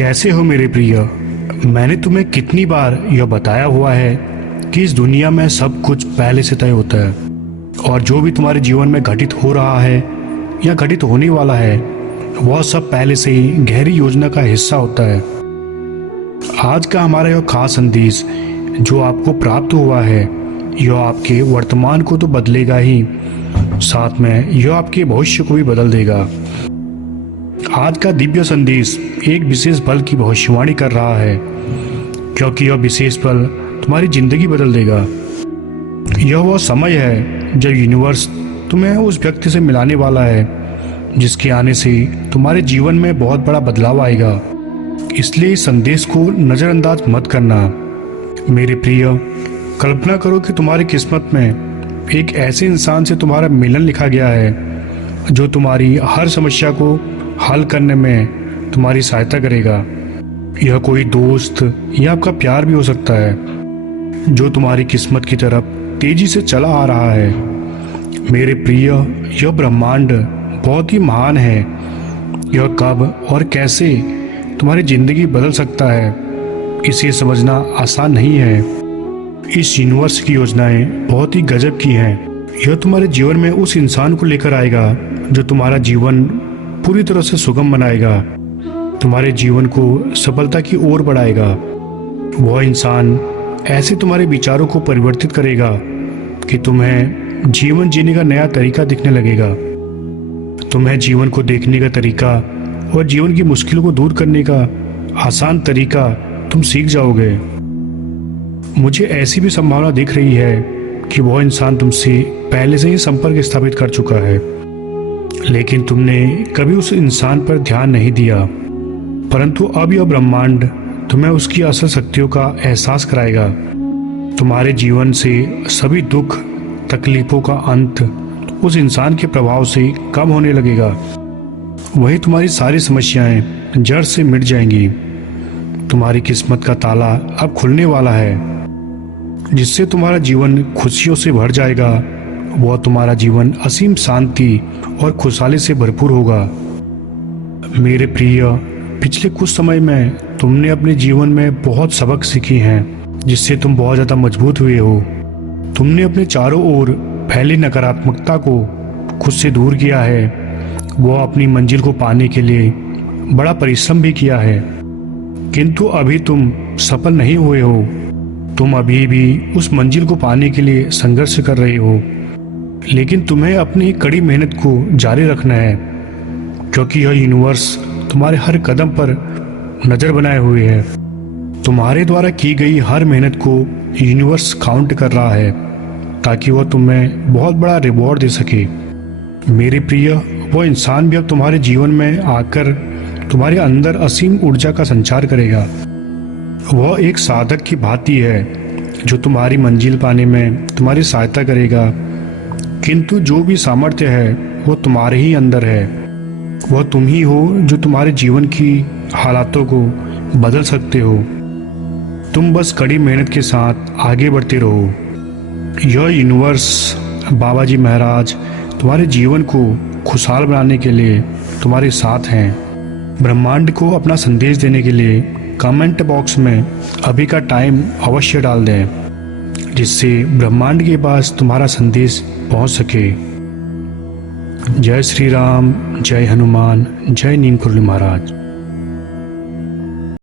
कैसे हो मेरे प्रिय। मैंने तुम्हें कितनी बार यह बताया हुआ है कि इस दुनिया में सब कुछ पहले से तय होता है और जो भी तुम्हारे जीवन में घटित हो रहा है या घटित होने वाला है वह सब पहले से ही गहरी योजना का हिस्सा होता है। आज का हमारा यह खास संदेश जो आपको प्राप्त हुआ है यह आपके वर्तमान को तो बदलेगा ही, साथ में यह आपके भविष्य को भी बदल देगा। आज का दिव्य संदेश एक विशेष पल की भविष्यवाणी कर रहा है, क्योंकि यह विशेष पल तुम्हारी जिंदगी बदल देगा। यह वह समय है जब यूनिवर्स तुम्हें उस व्यक्ति से मिलाने वाला है जिसके आने से तुम्हारे जीवन में बहुत बड़ा बदलाव आएगा। इसलिए इस संदेश को नज़रअंदाज मत करना। मेरे प्रिय, कल्पना करो कि तुम्हारी किस्मत में एक ऐसे इंसान से तुम्हारा मिलन लिखा गया है जो तुम्हारी हर समस्या को हल करने में तुम्हारी सहायता करेगा। यह कोई दोस्त या आपका प्यार भी हो सकता है जो तुम्हारी किस्मत की तरफ तेजी से चला आ रहा है। मेरे प्रिय, यह ब्रह्मांड बहुत ही महान है। यह कब और कैसे तुम्हारी जिंदगी बदल सकता है इसे समझना आसान नहीं है। इस यूनिवर्स की योजनाएं बहुत ही गजब की हैं। यह तुम्हारे जीवन में उस इंसान को लेकर आएगा जो तुम्हारा जीवन पूरी तरह से सुगम बनाएगा, तुम्हारे जीवन को सफलता की ओर बढ़ाएगा। वह इंसान ऐसे तुम्हारे विचारों को परिवर्तित करेगा कि तुम्हें जीवन जीने का नया तरीका दिखने लगेगा। तुम्हें जीवन को देखने का तरीका और जीवन की मुश्किलों को दूर करने का आसान तरीका तुम सीख जाओगे। मुझे ऐसी भी संभावना दिख रही है कि वह इंसान तुमसे पहले से ही संपर्क स्थापित कर चुका है, लेकिन तुमने कभी उस इंसान पर ध्यान नहीं दिया। परंतु अब यह ब्रह्मांड तुम्हें उसकी असल शक्तियों का एहसास कराएगा। तुम्हारे जीवन से सभी दुख तकलीफों का अंत उस इंसान के प्रभाव से कम होने लगेगा। वही तुम्हारी सारी समस्याएं जड़ से मिट जाएंगी। तुम्हारी किस्मत का ताला अब खुलने वाला है जिससे तुम्हारा जीवन खुशियों से भर जाएगा। वह तुम्हारा जीवन असीम शांति और खुशहाली से भरपूर होगा। मेरे प्रिय, पिछले कुछ समय में तुमने अपने जीवन में बहुत सबक सीखी हैं जिससे तुम बहुत ज़्यादा मजबूत हुए हो। तुमने अपने चारों ओर फैली नकारात्मकता को खुद से दूर किया है। वह अपनी मंजिल को पाने के लिए बड़ा परिश्रम भी किया है, किंतु अभी तुम सफल नहीं हुए हो। तुम अभी भी उस मंजिल को पाने के लिए संघर्ष कर रहे हो, लेकिन तुम्हें अपनी कड़ी मेहनत को जारी रखना है, क्योंकि यह यूनिवर्स तुम्हारे हर कदम पर नज़र बनाए हुए है। तुम्हारे द्वारा की गई हर मेहनत को यूनिवर्स काउंट कर रहा है ताकि वह तुम्हें बहुत बड़ा रिवॉर्ड दे सके। मेरे प्रिय, वह इंसान भी अब तुम्हारे जीवन में आकर तुम्हारे अंदर असीम ऊर्जा का संचार करेगा। वह एक साधक की भांति है जो तुम्हारी मंजिल पाने में तुम्हारी सहायता करेगा, किंतु जो भी सामर्थ्य है वो तुम्हारे ही अंदर है। वह तुम ही हो जो तुम्हारे जीवन की हालातों को बदल सकते हो। तुम बस कड़ी मेहनत के साथ आगे बढ़ते रहो। यह यूनिवर्स, बाबा जी महाराज तुम्हारे जीवन को खुशहाल बनाने के लिए तुम्हारे साथ हैं। ब्रह्मांड को अपना संदेश देने के लिए कमेंट बॉक्स में अभी का टाइम अवश्य डाल दें, जिससे ब्रह्मांड के पास तुम्हारा संदेश पहुंच सके। जय श्री राम, जय हनुमान, जय नीम कुरली महाराज।